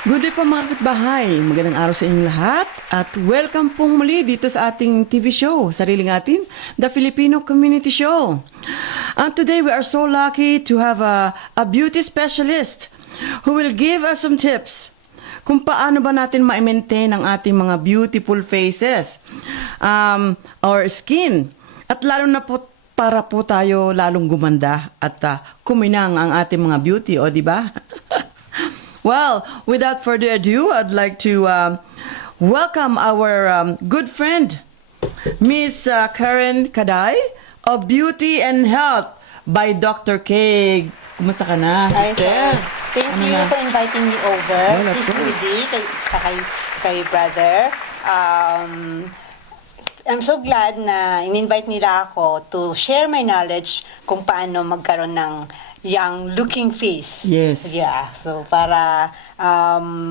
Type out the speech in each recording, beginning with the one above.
Good day po mga kapitbahay. Magandang araw sa inyong lahat at welcome pong muli dito sa ating TV show, sariling atin, The Filipino Community Show. And today we are so lucky to have a beauty specialist who will give us some tips kung paano ba natin ma-maintain ang ating mga beautiful faces, our skin, at lalo na po para po tayo lalong gumanda at kuminang ang ating mga beauty, o di ba? Well, without further ado, I'd like to welcome our good friend, Miss Karen Kaday of Beauty and Health by Dr. K. Kumusta ka na, sister? Thank you for inviting me over, Well, of Sister course. Izzy, kay brother. I'm so glad na in-invite nila ako to share my knowledge kung paano magkaroon ng young-looking face. Yes. Yeah. So, para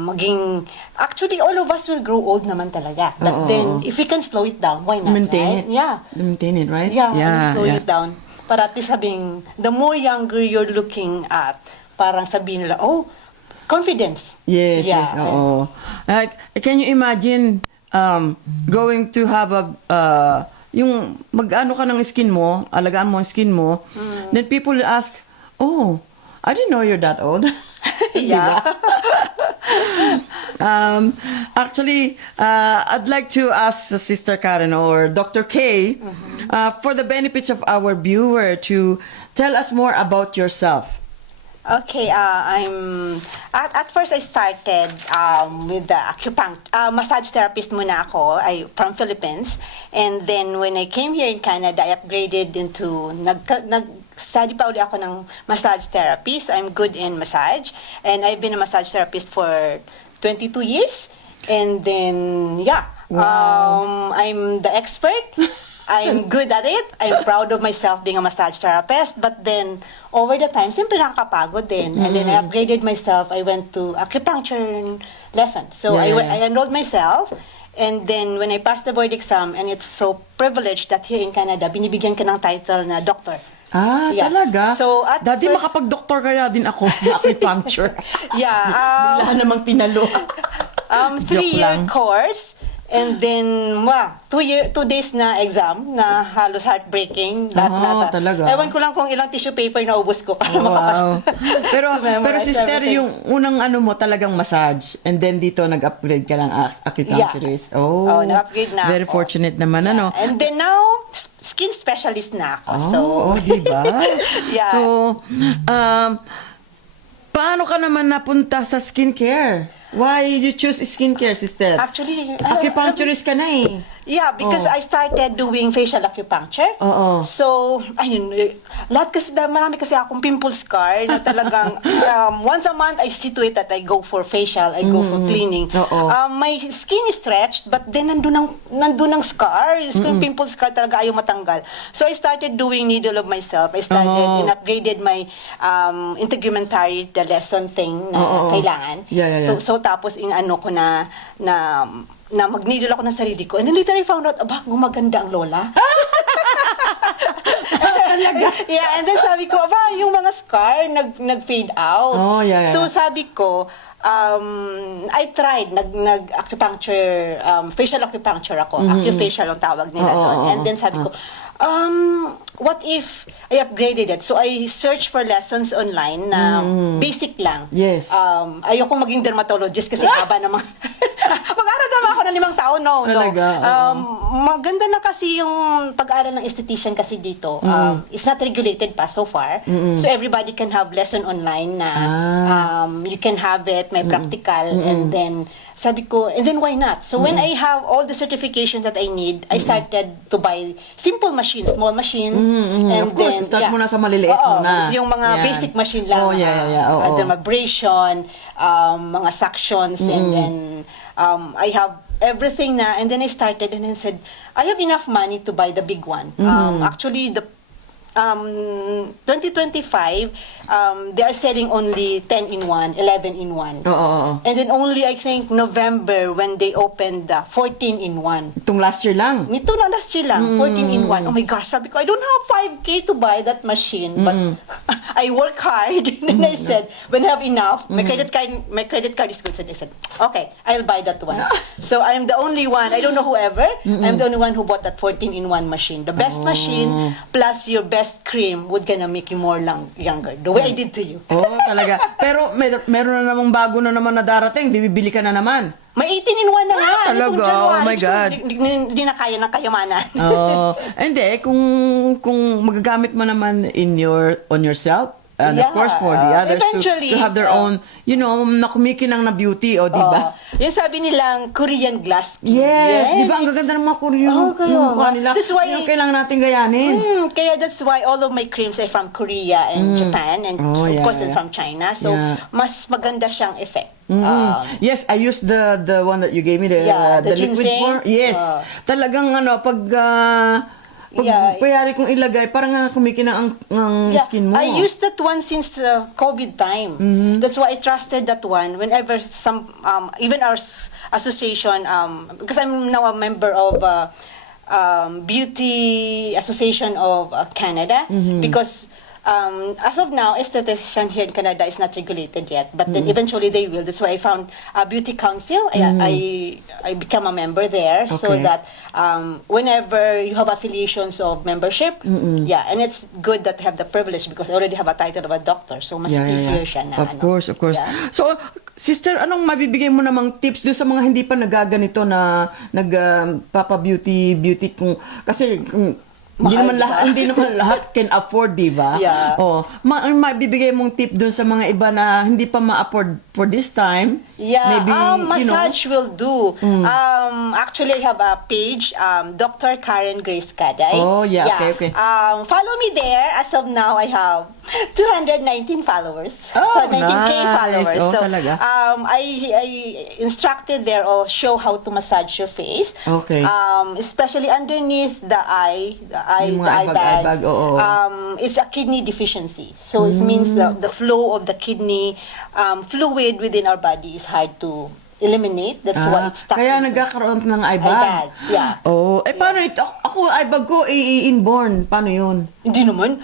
maging... Actually, all of us will grow old naman talaga. But then, if we can slow it down, why not, Maintain right? it. Yeah. Maintain it, right? Yeah, and slow yeah. it down. Para at least sabing, the more younger you're looking at, parang sabihin nila, oh, confidence. Yes, Yeah. yes, oo. Like, can you imagine going to have yung mag-ano ka ng skin mo, alagaan mo ang skin mo, then people will ask, oh, I didn't know you're that old. Yeah. Actually, I'd like to ask Sister Karen or Dr. K for the benefits of our viewer to tell us more about yourself. Okay, I'm at first I started with the massage therapist muna ako. I from Philippines, and then when I came here in Canada, I upgraded into nag-study pa ulit ako ng massage therapy. So I'm good in massage, and I've been a massage therapist for 22 years. And then I'm the expert. I'm good at it. I'm proud of myself being a massage therapist. But then, over the time, siyempre nakakapagod din. And then I upgraded myself. I went to acupuncture lesson. So I enrolled myself. And then, when I passed the board exam, and it's so privileged that here in Canada, binibigyan ka ng title na doctor. Ah, Yeah. talaga? So, at Dati first- makapag-doktor kaya din ako na acupuncture. Yeah. Wala namang tinalo. 3-year lang. course. And then, 2 days na exam na halos heartbreaking. Lahat. talaga. Ewan ko lang kung ilang tissue paper na ubos ko para Wow. pero memorize sister, everything. yung unang ano mo talagang massage and then dito nag-upgrade ka ng acupuncturist. Oh, nag-upgrade na very ako. fortunate naman, ano? And then now, skin specialist na ako. Diba? Yeah. So, paano ka naman napunta sa skincare? Why you choose skincare, sister? Actually, Acupuncturist ka na eh. yeah, because I started doing facial acupuncture. Oo. So, ayun, lahat kasi, marami kasi akong pimple scar na talagang, once a month, I see to it that I go for facial, I go for cleaning. Oo. My skin is stretched, but then nandun ang scar. Yung pimple scar talaga ayaw matanggal. So, I started doing needle of myself. I started and upgraded my integumentary, the lesson thing na kailangan. Yeah. So, tapos, ano ko na mag-needle ako ng sarili ko. And then later I found out, gumaganda ang lola. Yeah, and then sabi ko, yung mga scar, nag-fade out. Oh, yeah. So sabi ko, I tried, nag-acupuncture, facial acupuncture ako. Acufacial ang tawag nila doon. And then sabi ko, what if I upgraded it? So I searched for lessons online na basic lang. Yes. Ayokong maging dermatologist kasi haba naman. Mag-aral naman ako ng 5 taon, no. Talaga, Maganda na kasi yung pag-aaral ng esthetician kasi dito. It's not regulated pa so far. So everybody can have lesson online na you can have it, may practical, and then sabi ko, and then why not? So when I have all the certifications that I need, I started to buy simple machines, small machines, and Of course, then start muna sa maliliit muna. yung mga Yan. basic machine lang. Oh, yeah. Oo. Dermabrasion, mga suctions, and then I have everything na, and then I started and then said, I have enough money to buy the big one. Actually, the 2025, they are selling only 10 in 1, 11 in 1. Oo. And then only, I think, November when they opened 14 in 1. Itong last year lang. Nito na last year lang, 14 in 1. Oh my gosh, sabi ko, I don't have 5K to buy that machine. But I work hard. And I said, when I have enough, my credit card is good. So I said, okay, I'll buy that one. So I'm the only one, I don't know whoever, I'm the only one who bought that 14 in 1 machine. The best machine plus your best cream would gonna make you more younger. The way I did to you. Oo, talaga. Pero meron na namang bago na naman na darating. Di bibili ka na naman. May 18 in 1 na nga. Talaga? Nitong January. Oh my God. Hindi na kaya ng kayamanan. Oo. Hindi, kung magagamit mo naman on yourself, and of Yeah. course for the others Eventually, to have their own, na kumikinang na beauty, di ba? Yung sabi nilang Korean glass skin. Yes, di ba? Ang gaganda ng mga Korean yung mukha nila. That's why, yung kailangan natin gayanin. kaya that's why all of my creams are from Korea and Japan and of course then from China. So, mas maganda siyang effect. Yes, I used the one that you gave me, the liquid ginseng. form. Yes. Talagang pag payari kong ilagay, parang kumikinang ang skin mo. I used that one since COVID time. That's why I trusted that one. Whenever some, even our association, because I'm now a member of Beauty Association of Canada, because as of now, esthetician here in Canada is not regulated yet, but then eventually they will. That's why I found a beauty council. I become a member there so Okay. that whenever you have affiliations of membership, and it's good that I have the privilege because I already have a title of a doctor, so mas easier siya na. Of course. Yeah. So, sister, anong mabibigay mo namang tips doon sa mga hindi pa nagaganito na beauty kung kasi hindi naman lahat can afford, di ba? Yeah. Oh, mabibigay mong tip doon sa mga iba na hindi pa ma-afford for this time. Yeah, Maybe, massage will do. Actually, I have a page, Dr. Karen Grace Kaday. Oh, yeah. Okay. Follow me there. As of now, I have 219 followers. Oh, 19K nice. followers. Oh, So, talaga. I instructed there or show how to massage your face. Okay. Especially underneath the eye Yung mga eye bag, oo. it's a kidney deficiency. So it means the flow of the kidney fluid within our body is hard to eliminate. That's why it's stuck. Kaya in- nagkakaroon ng eye bag. Eye bags, yeah. Oh, paano ito? Ako, eye bag ko, inborn. Paano yun? Hindi naman.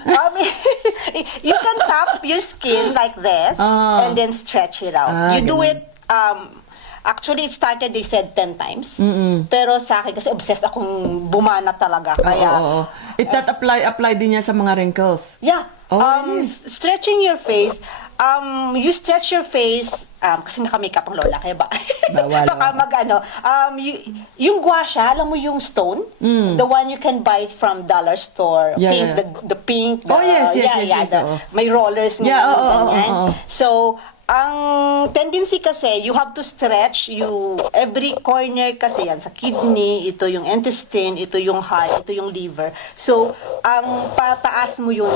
You can tap your skin like this and then stretch it out. You do ganun. it, actually, it started, they said, 10 times. Pero sa akin, kasi obsessed akong bumana talaga. Kaya, Oo. Apply din niya sa mga wrinkles. yeah. Oh, yes. Stretching your face, you stretch your face, kasi naka-makeup ang lola, kaya ba? Bawal, Baka yung gua siya, alam mo yung stone? The one you can buy from dollar store. Yeah, pink, yeah. The pink. Oh, yes, oo. May rollers nga. Yeah, oo, ganyan. oo. So, ang tendency kasi, you have to stretch every corner kasi yan, sa kidney, ito yung intestine, ito yung heart, ito yung liver. So, ang pataas mo yung,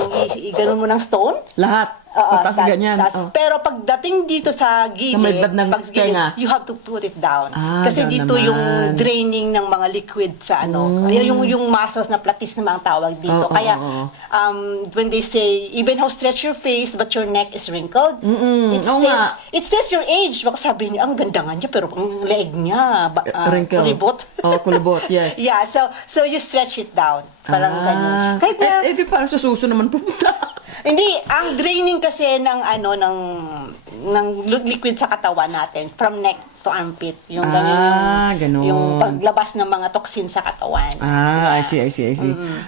ganun mo ng stone, Lahat. Taas ganyan. Oh. pero pagdating dito sa gilid, Sa may bad ng tenga. you have to put it down. Ah, Kasi down dito naman. yung draining ng mga liquid sa yung muscles na platysma ang tawag dito. Oo, Kaya oo. when they say even how stretch your face but your neck is wrinkled, Oo nga. it says your age. Baka sabi niya, ang ganda nga niya pero ang leeg niya Wrinkle. kulibot. Oh, kulibot, yes. Yeah, so you stretch it down. Parang ganyan. Kahit na, di parang sa suso naman pupunta. hindi, ang draining kasi ng liquid sa katawan natin from neck to armpit. Yung ganun. yung paglabas ng mga toxin sa katawan. I see.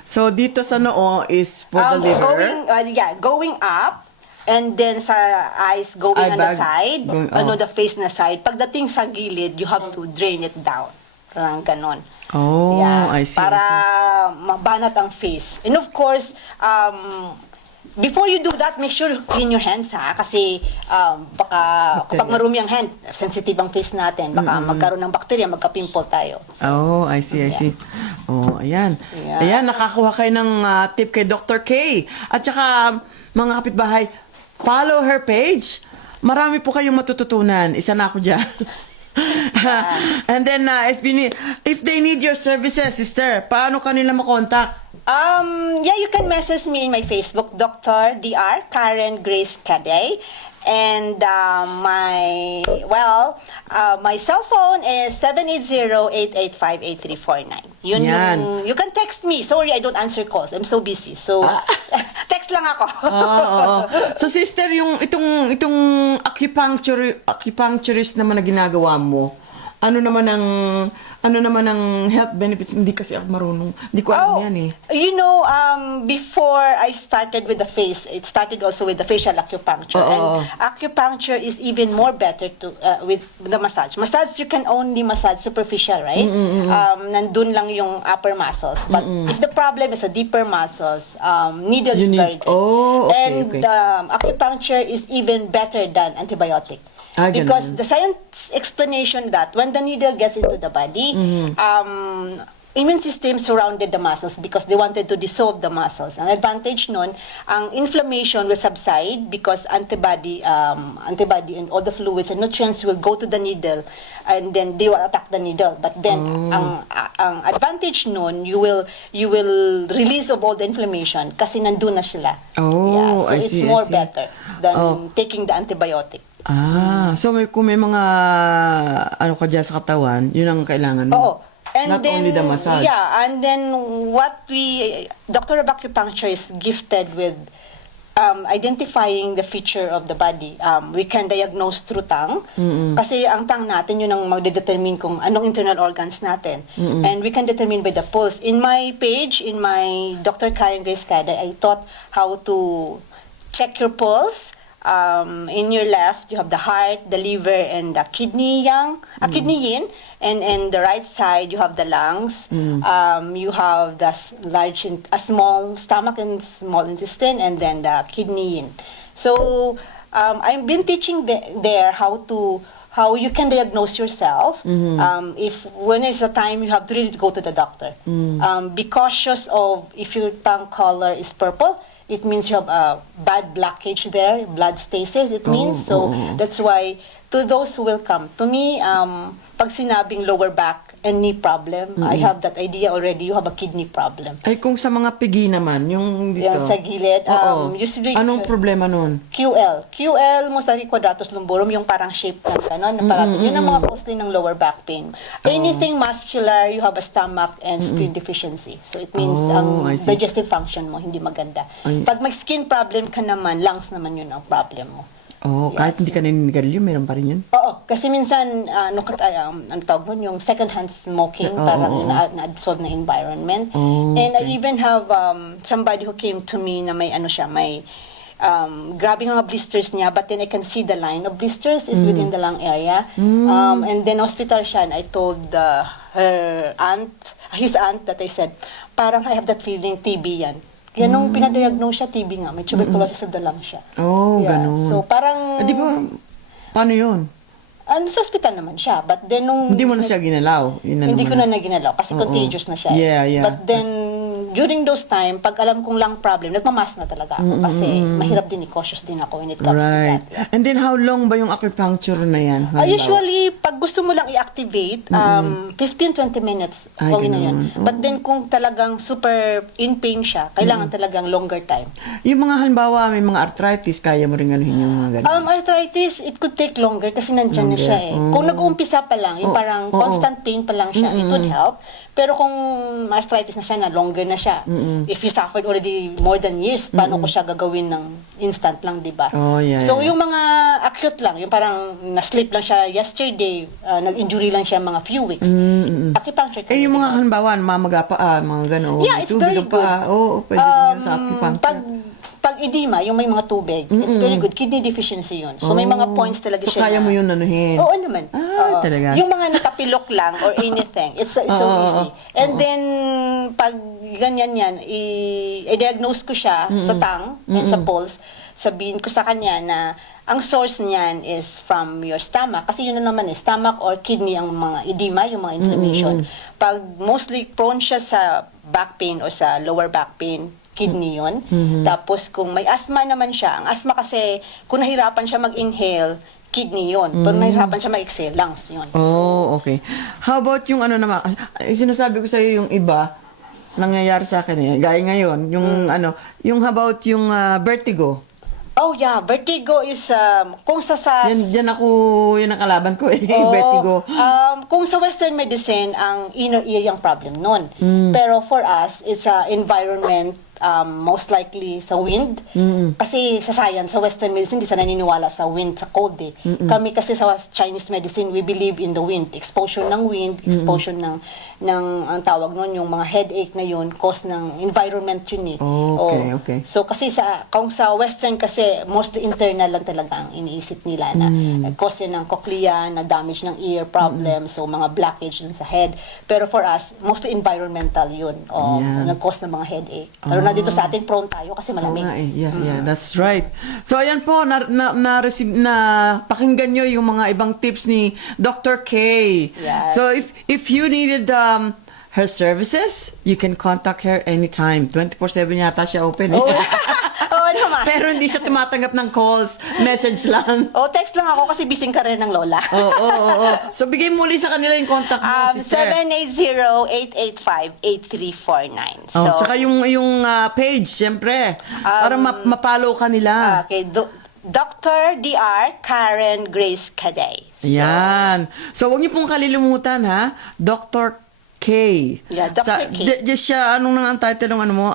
So, dito sa noo is for the liver. Going up and then sa eyes going Eye on the bag. side, Going- the face na side. Pagdating sa gilid, you have to drain it down. Parang ganon. Oh, I see. Para mabanat ang face. And of course, before you do that, make sure you clean your hands ha. Kasi baka kapag marumi ang hand, sensitive ang face natin. Baka magkaroon ng bacteria, magka-pimple tayo. Oh, I see. Oh, ayan. Yeah. Ayan, nakakuha kayo ng tip kay Dr. K. At saka, mga kapitbahay, follow her page. Marami po kayong matututunan. Isa na ako dyan. And then, if they need your services, sister, paano kanila makontak? Yeah, you can message me in my Facebook, Dr. Dr. Karen Grace Caday. And my cell phone is 780-885-8349. Yun Yan. you can text me. Sorry, I don't answer calls. I'm so busy. So, text lang ako. Oo. So sister, yung itong acupuncturist naman na ginagawa mo, ano naman ang health benefits? Hindi kasi ako marunong. Hindi ko alam yan eh. You know, before I started with the face, it started also with the facial acupuncture. And acupuncture is even more better with the massage. Massage, you can only massage superficial, right? Nandun lang yung upper muscles. But if the problem is a deeper muscles, needle is very good. And acupuncture is even better than antibiotic. Because the science explanation that when the needle gets into the body, immune system surrounded the muscles because they wanted to dissolve the muscles. Ang advantage nun, ang inflammation will subside because antibody and all the fluids and nutrients will go to the needle and then they will attack the needle. But then, ang advantage nun, you will release of all the inflammation kasi nandun na sila. So it's more better than taking the antibiotic. So kung may mga ano ka dyan sa katawan, yun ang kailangan mo. And Not then, only the massage. Yeah, and then Dr. of Acupuncture is gifted with identifying the feature of the body. We can diagnose through tongue. Kasi ang tongue natin, yun ang magdedetermine kung anong internal organs natin. And we can determine by the pulse. In my page, in my Dr. Karen Grace Caday, I taught how to check your pulse. In your left, you have the heart, the liver, and the kidney yin. And the right side, you have the lungs. You have the small stomach and small intestine, and then the kidney yin. So I've been teaching there how you can diagnose yourself. If when is the time you have to really go to the doctor. Be cautious of if your tongue color is purple. It means you have a bad blockage there, blood stasis, it means. That's why, to those who will come, to me, pag sinabing lower back and knee problem, I have that idea already, you have a kidney problem. Ay, kung sa mga pigi naman, yung dito. Yan, sa gilid. Usually, anong problema nun? QL, mostly quadratus lumborum, yung parang shape ng kanon. Yun ang mga cause din ng lower back pain. Anything muscular, you have a stomach and spleen deficiency. So it means digestive function mo, hindi maganda. Pag may skin problem ka naman, lungs naman yun ang problem mo. Kahit hindi ka naninigarilyo, meron pa rin yun? Oo, kasi minsan, ang tawag mo, yung second-hand smoking, parang yung na-absorb na environment. And I even have somebody who came to me na may grabe nga blisters niya, but then I can see the line of blisters is within the lung area. And then hospital siya, and I told his aunt that I said, parang I have that feeling, TB yan. Yan nung pinadiagnose siya, TB nga. May tuberculosis of the lung siya. Ganun. So, parang... Di ba, paano yun? Sa hospital naman siya. But then, Hindi mo na siya ginalaw? Hindi ko na ginalaw kasi contagious na siya. Yeah. But then, during those time, pag alam kong lung problem, nagmamask na talaga ako kasi mahirap din, cautious din ako when it comes to that. Yeah. And then, how long ba yung acupuncture na yan? Usually, pag gusto mo lang i-activate, 15-20 minutes, okay na yun. But then, kung talagang super in pain siya, kailangan talagang longer time. Yung mga halimbawa, may mga arthritis, kaya mo rin anuhin yung mga ganun? Arthritis, it could take longer kasi nandyan na siya eh. Kung nag-uumpisa pa lang, yung parang constant pain pa lang siya, it would help. Pero kung arthritis na siya, na longer na siya, if you suffered already more than years, paano ko siya gagawin ng instant lang, di ba? So yung mga acute lang, yung parang na-sleep lang siya yesterday, nag-injury lang siya mga few weeks. Acupuncture. Yung mga halimbawa, mamaga pa, mga gano'n. Yeah, it's very good. Pwede rin yun sa acupuncture. Pag edema, yung may mga tubig, it's very good. Kidney deficiency yun. So may mga points talaga siya. So kaya mo yun anuhin? Oo naman. Talaga? Yung mga nakapilok lang or anything, it's so easy. And then, pag ganyan yan, i-diagnose ko siya sa tongue and sa pulse. Sabihin ko sa kanya na ang source niyan is from your stomach. Kasi yun na naman stomach or kidney ang mga edema, yung mga inflammation. Pag mostly prone siya sa back pain or sa lower back pain, kidney yun. Tapos kung may asthma naman siya, ang asthma kasi, kung nahirapan siya mag-inhale, kidney yun. Pero nahirapan siya ma-excel, lungs yun. Oh, okay. How about yung ano naman, sinasabi ko sa iyo yung iba, nangyayari sa akin eh, gaya ngayon, yung ano, yung how about yung vertigo. Oh yeah, vertigo is kung Yan ako, yun ang kalaban ko eh, vertigo. Kung sa Western medicine, ang inner ear yung problem nun. Pero for us, it's environment, most likely sa wind. Kasi sa science, sa Western medicine, di sa naniniwala sa wind, sa cold eh. Kami kasi sa Chinese medicine, we believe in the wind. Exposure ng wind, exposure ng ang tawag nun, yung mga headache na yun, cause ng environment yun eh. Okay. So kasi kung sa Western kasi, mostly internal lang talaga ang iniisip nila na cause yun ng cochlea, na damage ng ear problem, so mga blockage dun sa head. Pero for us, mostly environmental yun. Nag-cause ng mga headache. Lalo na dito sa atin, prone tayo kasi malamig. Yeah, that's right. So ayan po, na pakinggan nyo yung mga ibang tips ni Dr. K. Yeah. So if you needed her services, you can contact her anytime. 24/7 yata siya open. Oo naman. Pero hindi siya tumatanggap ng calls, message lang. Text lang ako kasi busy ka rin ng lola. Oo. So bigay muli sa kanila yung contact mo, sister. 780-885-8349. So, Tsaka yung page, siyempre, para mapalo ka nila. Okay, Dr. Dr. Karen Grace Caday. Yan. So, huwag niyo pong kalilimutan, ha? Dr. K. Yeah, Dr. K. Just siya, anong nang ang title ng ano mo?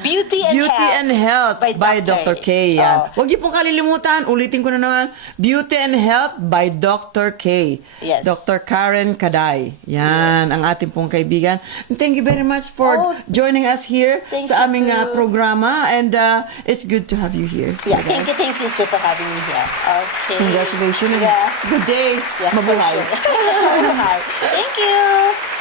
Beauty and Health by Dr. K. Yan. Huwag niyo pong kalilimutan, ulitin ko na naman, Beauty and Health by Dr. K. Yes. Dr. Karen Caday. Yan, ang ating pong kaibigan. And thank you very much for joining us here Thank sa you aming too. programa. And it's good to have you here. Yeah, guys. thank you too for having me here. Okay. Congratulations. Yeah. Good day. Yes, for Mabuhay. sure. Mabuhay. Thank you.